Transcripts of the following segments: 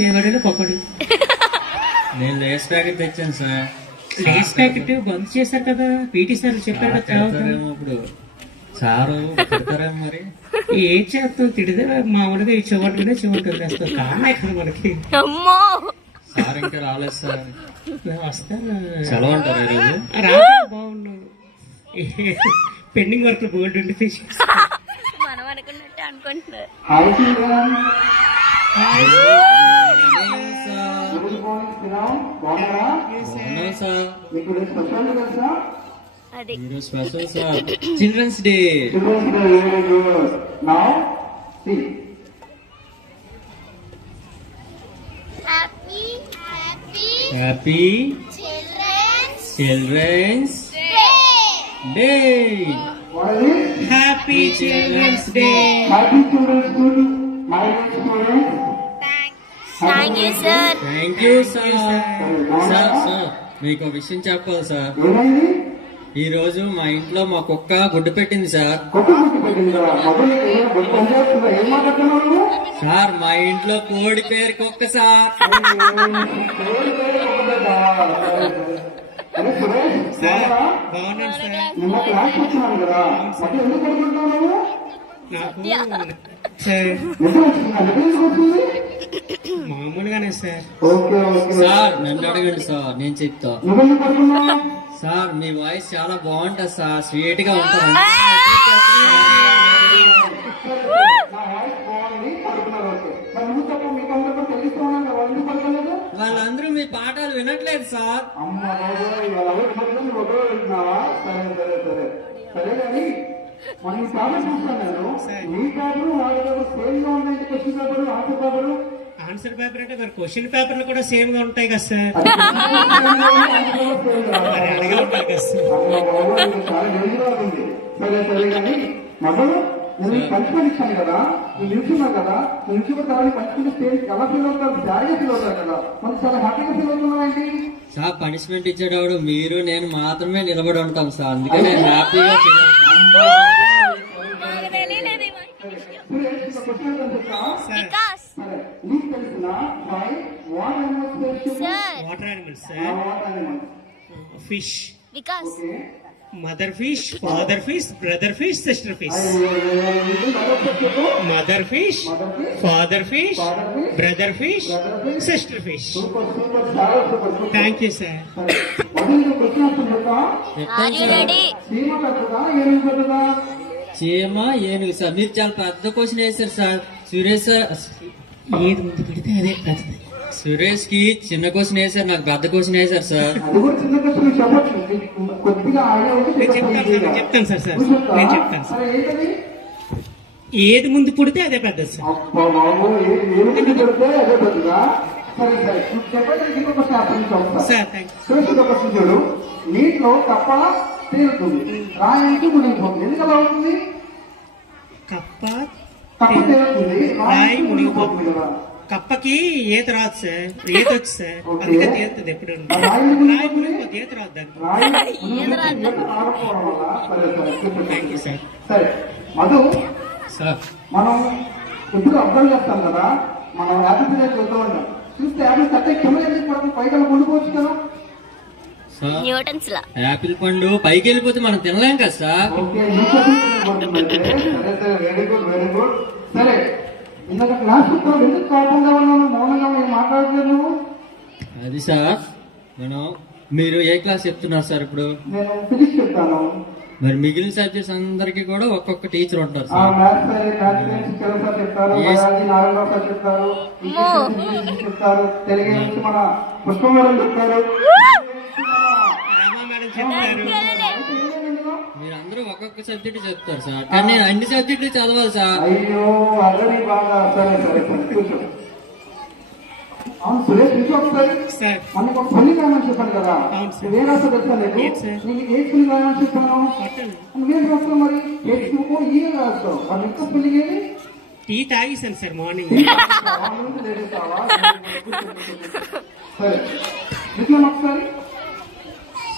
చేవడలు పకోడి. నేను Lay's packet తెచ్చాను sir. Lay's packet బంద్ చేశారు కదా, పీటీ సార్ చెప్పారు కదా. తిడతారేమో ఇప్పుడు సారు, తిడతారేమో మరి. ఏం చేస్తాం, తిడితే మామూలుగా ఈ చివరి వదిలేస్తాం. కానే కదా మనకి. సార్ ఇంకా రాలేదు సార్. వస్తాను. సెలవు అంటారు ఈరోజు. రాత్రి బాగున్నావు. పెండింగ్ వర్క్ బోర్డు ఉండి మనం అనుకున్నట్టు అనుకుంటున్నారు. అది special sir, children's day. Happy children's day. Happy children's day. Thank you sir. Thank you sir. Sir sir మీకు ఒక విషయం చెప్పాలి సార్. ఈ రోజు మా ఇంట్లో మా కుక్క గుడ్డు పెట్టింది సార్. సార్ మా ఇంట్లో కోడి పేరు కుక్క సార్. బాగున్నాను సార్. నాకు మామూలుగానే సార్. సార్ నన్ను అడగండి సార్, నేను చెప్తా. సార్ మీ వాయిస్ చాలా బాగుంటుంది సార్, స్వీట్ గా ఉంటుంది. వాళ్ళందరూ మీ పాఠాలు వినట్లేదు సార్. ఆన్సర్ పేపర్ అంటే మరి క్వశ్చన్ పేపర్లు కూడా సేమ్ గా ఉంటాయి కదా సార్. మరి అలాగే ఉంటాయి కదా సార్. పంచుకొని కదా, నువ్వు నిల్చున్నావు కదా, నిల్చున్న తర్వాత పంచుకుంటే స్టేజ్ ఎలా ఫీల్ అవుతారు, జాలీగా ఫీల్ అవుతారు కదా, మనకు చాలా హ్యాపీగా ఫీల్ అవుతున్నావు. సార్ పనిష్మెంట్ ఇచ్చేటప్పుడు మీరు నేను మాత్రమే నిలబడి ఉంటాం సార్, అందుకనే హ్యాపీగా ఫీల్ అవుతాం. Water animals sir. Fish, Vikas, mother fish, father fish, brother fish, sister fish. Mother fish, father fish, brother fish, sister fish. Thank you sir. Are you ready? చీమ ఏనుగు సార్. మీరు చాలా పెద్ద క్వశ్చన్ వేశారు సార్. సురేష్ సార్ ఏది ముందు పెడితే అదే పెద్దది. సురేష్ కి చిన్న క్వశ్చన్ వేశారు, నాకు పెద్ద క్వశ్చన్ వేశారు సార్. నేను చెప్తాను సార్. సార్ నేను చెప్తాను సార్. ఏది ముందు పుడితే అదే పెద్దది సార్. Sir thank you. నీటిలో కప్ప తేలుతుంది, రాయికి మునిగిపోతుంది. ఎందుకు అలా ఉంటుంది? కప్ప కప్ప తేలుతుంది, రాయి మునిగిపోతుంది కదా. కప్పకి ఈత రాదు సార్, ఈత వచ్చు సార్, అందుకే తేలుతుంది. ఎప్పుడు రాయి మునిగిపోతుంది, ఈత రాదు దానికి. Thank you sir. సరే మధు సార్, మనం ఎప్పుడు అబ్జర్వ్ చేస్తాం కదా, మనం యాపిల్ పిల్లలు చూస్తూ ఉంటాం. చూస్తే యాపిల్ కట్టే కింద ఎందుకు పడదు, పైకి ఉండిపోవచ్చు కదా. న్యూటన్స్ లా యాపిల్ పండు పైకి వెళ్ళిపోతే మనం తినలేం కదా sir. Very good very good. సరే ఇందాక క్లాస్ ఎందుకు కోపంగా ఉన్నాను, మౌనంగా మాట్లాడలేదు నువ్వు? అది సార్ మనం, మీరు ఏ క్లాస్ చెప్తున్నారు సార్ ఇప్పుడు? నేను ఫిజిక్స్ చెప్తాను. మరి మిగిలిన సబ్జెక్ట్స్ అందరికి కూడా ఒక్కొక్క టీచర్ ఉంటారు సార్. చెప్తారు, తెలుగు నుంచి మన పుష్ప మేడం చెప్తారు. మీరందరూ ఒక్కొక్క సబ్జెక్ట్ చెప్తారు సార్, కానీ నేను అన్ని సబ్జెక్టులు చదవాలి సార్. అయ్యో అదని బాగా. సరే సరే కూర్చో. అవును సురేష్, ఇంకో ఒకసారి మనకు ఒక పని కాయమని చెప్పాను కదా, నువ్వేం రాస్తా తెలుసా? నీకు ఏ పని కాయమని చెప్పాను, నువ్వేం రాస్తావు? మరి ఈ రాస్తావు. మరి ఇంకా పెళ్లి టీ తాగేసాను సార్ మార్నింగ్. సరే ఇట్లా ఒకసారి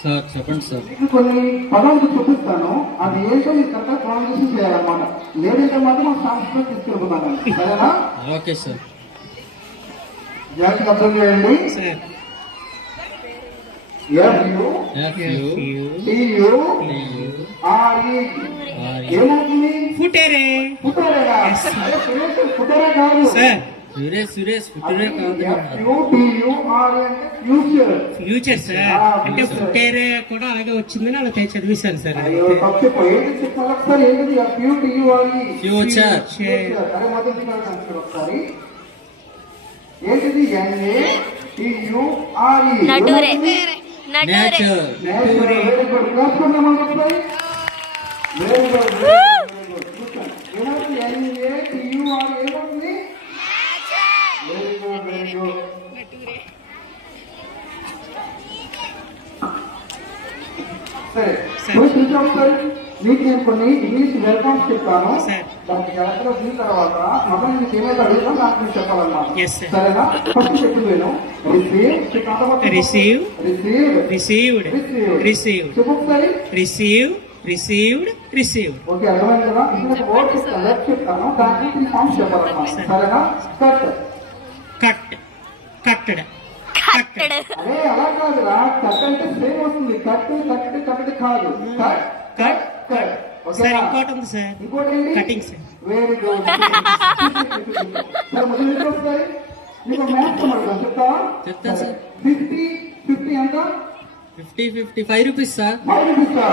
సార్ చెప్పండి సార్. మీకు కొన్ని పదాలు చూపిస్తాను, అది ఏంటో మీరు కరెక్ట్గా కాన్వర్సేషన్ చేయాలన్నమాట. లేదంటే మాత్రం మనం సాంస్కృతిక తీసుకెళ్ళిపోతాను. సరేనా? Okay sir. జాగ్రత్తగా అర్థం చేయండి. సార్ FU, ఏమవుతుంది? ఫుటేరే పుట్టరేగా? Yes. అరే సురేష్, పుట్టరే కాదు. సార్ సురేష్ పుట్టురే కాదు FUTURE అంటే ఫ్యూచర్. ఫ్యూచర్ సార్ అంటే ఫుటేరే కూడా అలాగే వచ్చిందని అలా చదివిస్తాను సార్ అయ్యో తప్పు ఏంటి చెప్పాలి ఒకసారి, ఏంటిది FUTURE? ఫ్యూచర్ అరే మొదటి ఒకసారి ఏంటిది? NATURE. నటూరే నటూరే నేచర్ వెరీ గుడ్. క్లాస్ కొన్నామని చెప్తాయి. Very good, very good. ఏమవుతుంది? NATURE ఏమవుతుంది? Very good, very good. సరే ఇప్పుడు చూసి ఒకసారి మీకు నేను కొన్ని ఇంగ్లీష్ వెల్కమ్స్ చెప్తాను. సార్. దానికి కరెక్ట్గా దీని తర్వాత మొదలు మీకు ఏమైతే అడుగుతాం నాకు మీరు చెప్పాలన్నమాట. Yes, sir. సరేనా? ఫస్ట్ చెప్పి నేను రిసీవ్ రిసీవ్ రిసీవ్డ్ రిసీవ్డ్ చెప్పు ఒకసారి. రిసీవ్డ్ ఓకే, అర్థమైంది కదా? ఇప్పుడు ఒక వర్డ్ చెప్తాను, లెఫ్ట్ చెప్తాను, దానికి 3 ఫార్మ్స్ చెప్పాలన్నమాట. సరేనా? కట్. కట్ కట్టెడ్ కట్టడు అరే అలా కాదురా, కట్ అంటే సేమ్ వస్తుంది. కట్ కాదు. Cut cut cut. సార్ ఇంకోటి ఉంది సార్ ఇంకోటి ఏంటి? Cutting sir very good. మొదలు ఇంట్లో ఒకసారి మీకు మ్యాథ్స్ అడుగుతాను, చెప్తావా? చెప్తాను సార్. 50 ఎంత? 55 రూపీస్ సార్. 5 రూపీసా?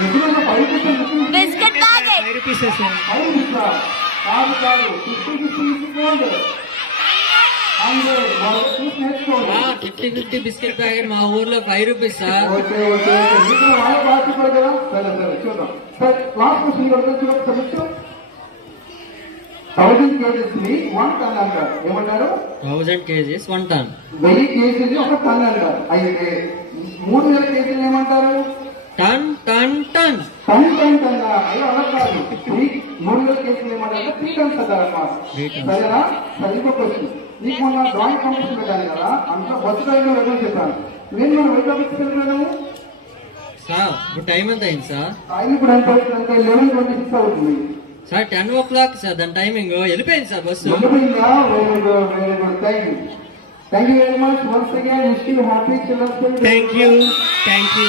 నిజంగా 5 rupees? Biscuit packet 5 rupees sir 5 రూపీసా? కాదు 50 గోల్డ్ 100. వాళ్ళు చూసి నేర్చుకోండి. 50 బిస్కెట్ ప్యాకెట్ మా ఊర్లో 5 రూపీస్ సార్. ఓకే మీకు వాళ్ళ బాధ్యత కదా. సరే చూద్దాం. సరే లాస్ట్ క్వశ్చన్ చూడొచ్చు ఒకసారి. 1000 kgs ని 1 టన్ అంటారు. ఏమంటారు? 1000 kgs 1 ton. 1000 kgs ఒక టన్ అంటారు. అయితే 3000 kgs ఏమంటారు? టన్ టన్ అయ్యో అలా కాదు. 3000 kgs ఏమంటారు? 3 టన్స్ అంటారన్నమాట. 3 tons. సరేనా? సరే ఇంకో క్వశ్చన్. నీకు మొన్న డ్రాయింగ్ కాంపిటీషన్ పెట్టాను కదా, అంతా బస్సు డ్రైవ్లో వెళ్ళని చెప్పాను. నేను మన వైద్యులకు వెళ్ళాను. సార్ ఇప్పుడు టైం ఎంత అయింది సార్? ఆయన ఇప్పుడు ఎంత అవుతుంది? 11:26 అవుతుంది. సార్ 10 o'clock సార్ దాని టైమింగ్. వెళ్ళిపోయింది సార్ బస్సు. వెళ్ళిపోయిందా? Very good, very good. Thank you very much. Once again wish you happy children's day. Thank you